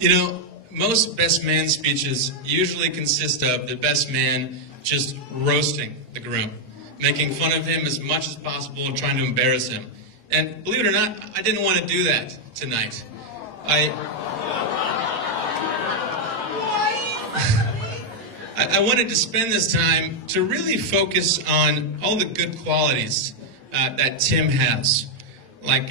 You know, most best man speeches usually consist of the best man just roasting the groom, making fun of him as much as possible and trying to embarrass him. And believe it or not, I didn't want to do that tonight. I wanted to spend this time to really focus on all the good qualities that Tim has. Like,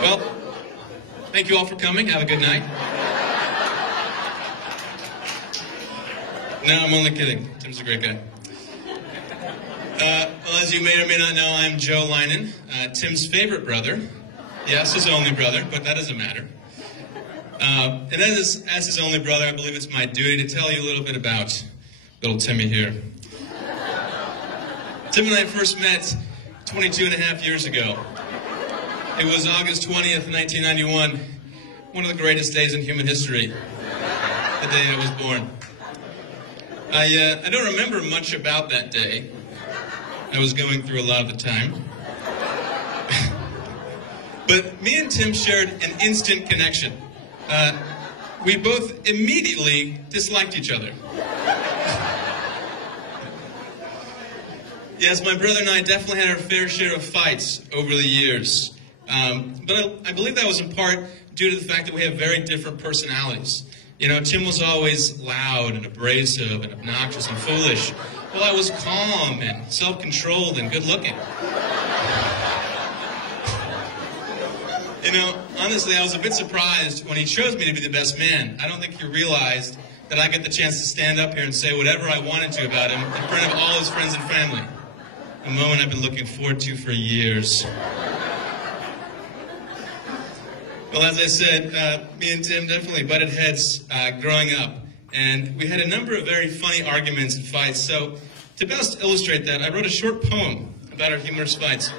well, thank you all for coming. Have a good night. No, I'm only kidding. Tim's a great guy. Well, as you may or may not know, I'm Joe Linen, Tim's favorite brother. Yes, his only brother, but that doesn't matter. And as his only brother, I believe it's my duty to tell you a little bit about little Timmy here. Tim and I first met 22 and a half years ago. It was August 20th, 1991, one of the greatest days in human history, the day I was born. I don't remember much about that day. I was going through a lot of the time. But me and Tim shared an instant connection. We both immediately disliked each other. Yes, my brother and I definitely had our fair share of fights over the years. But I believe that was in part due to the fact that we have very different personalities. You know, Tim was always loud and abrasive and obnoxious and foolish, while I was calm and self-controlled and good-looking. You know, honestly, I was a bit surprised when he chose me to be the best man. I don't think he realized that I get the chance to stand up here and say whatever I wanted to about him in front of all his friends and family. A moment I've been looking forward to for years. Well, as I said, me and Tim definitely butted heads growing up. And we had a number of very funny arguments and fights. So to best illustrate that, I wrote a short poem about our humorous fights.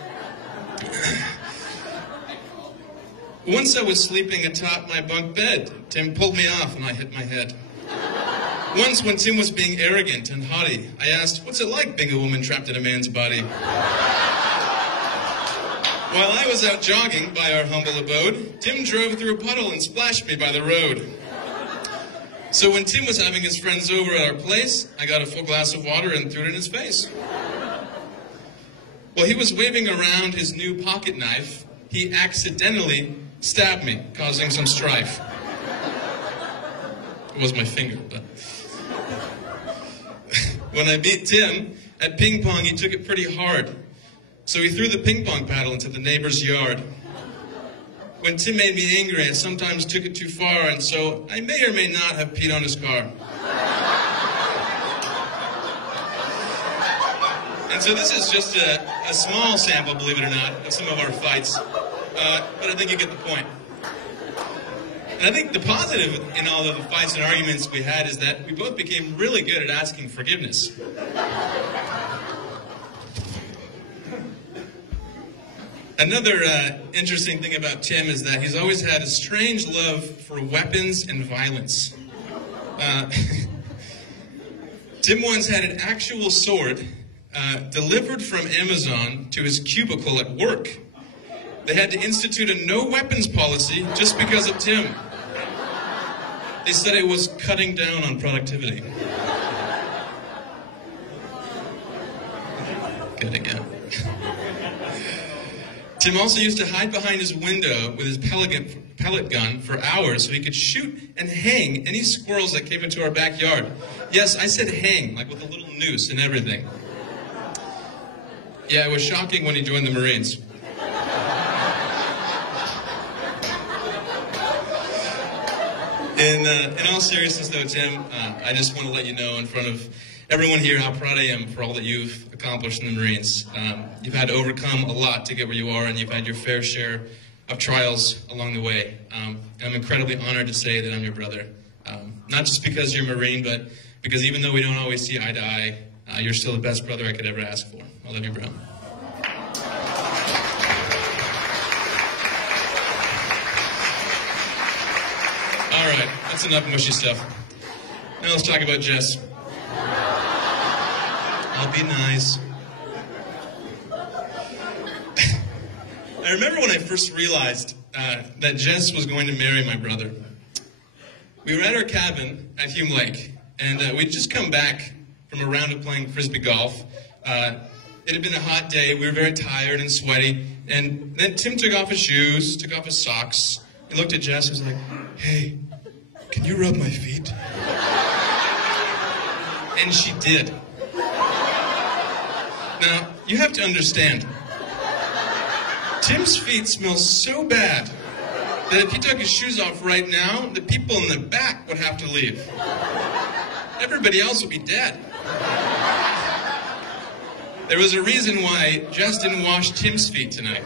Once I was sleeping atop my bunk bed. Tim pulled me off and I hit my head. Once when Tim was being arrogant and haughty, I asked, "What's it like being a woman trapped in a man's body?" While I was out jogging by our humble abode, Tim drove through a puddle and splashed me by the road. So when Tim was having his friends over at our place, I got a full glass of water and threw it in his face. While he was waving around his new pocket knife, he accidentally stabbed me, causing some strife. It was my finger, but... When I beat Tim at ping pong, he took it pretty hard. So he threw the ping pong paddle into the neighbor's yard. When Tim made me angry, I sometimes took it too far, and so I may or may not have peed on his car. And so this is just a small sample, believe it or not, of some of our fights. But I think you get the point. And I think the positive in all of the fights and arguments we had is that we both became really good at asking forgiveness. Another interesting thing about Tim is that he's always had a strange love for weapons and violence. Tim once had an actual sword delivered from Amazon to his cubicle at work. They had to institute a no weapons policy just because of Tim. They said it was cutting down on productivity. Good again. Tim also used to hide behind his window with his pellet gun for hours so he could shoot and hang any squirrels that came into our backyard. Yes, I said hang, like with a little noose and everything. Yeah, it was shocking when he joined the Marines. In all seriousness, though, Tim, I just want to let you know in front of everyone here how proud I am for all that you've accomplished in the Marines. You've had to overcome a lot to get where you are, and you've had your fair share of trials along the way. And I'm incredibly honored to say that I'm your brother. Not just because you're a Marine, but because even though we don't always see eye to eye, you're still the best brother I could ever ask for. I love you, bro. All right, that's enough mushy stuff. Now let's talk about Jess. I'll be nice. I I remember when I first realized that Jess was going to marry my brother. We were at our cabin at Hume Lake, and we'd just come back from a round of playing frisbee golf. It had been a hot day. We were very tired and sweaty. And then Tim took off his shoes, took off his socks. He looked at Jess and was like, "Hey, can you rub my feet?" And she did. Now, you have to understand, Tim's feet smell so bad that if he took his shoes off right now, the people in the back would have to leave. Everybody else would be dead. There was a reason why Jess didn't wash Tim's feet tonight.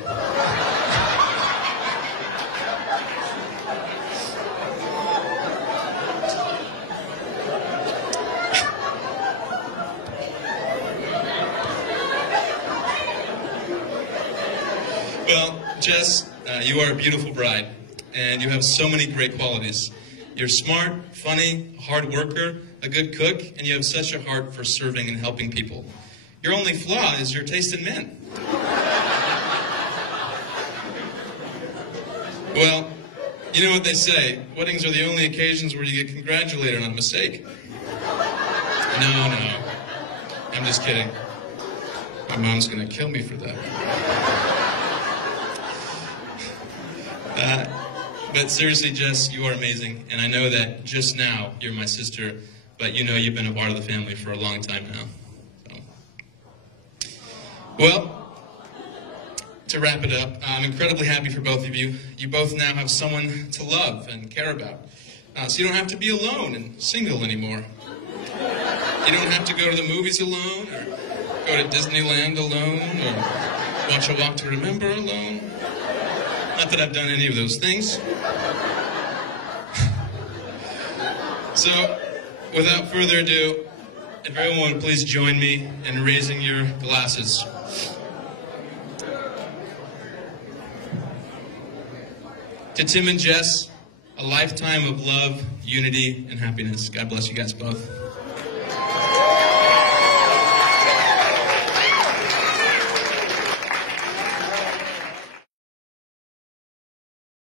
Well, Jess, you are a beautiful bride, and you have so many great qualities. You're smart, funny, a hard worker, a good cook, and you have such a heart for serving and helping people. Your only flaw is your taste in men. Well, you know what they say, weddings are the only occasions where you get congratulated on a mistake. No, I'm just kidding. My mom's gonna kill me for that. But seriously, Jess, you are amazing, and I know that just now you're my sister, but you know you've been a part of the family for a long time now. So. Well, to wrap it up, I'm incredibly happy for both of you. You both now have someone to love and care about, so you don't have to be alone and single anymore. You don't have to go to the movies alone, or go to Disneyland alone, or watch A Walk to Remember alone. Not that I've done any of those things. So, without further ado, if everyone would please join me in raising your glasses. To Tim and Jess, a lifetime of love, unity, and happiness. God bless you guys both.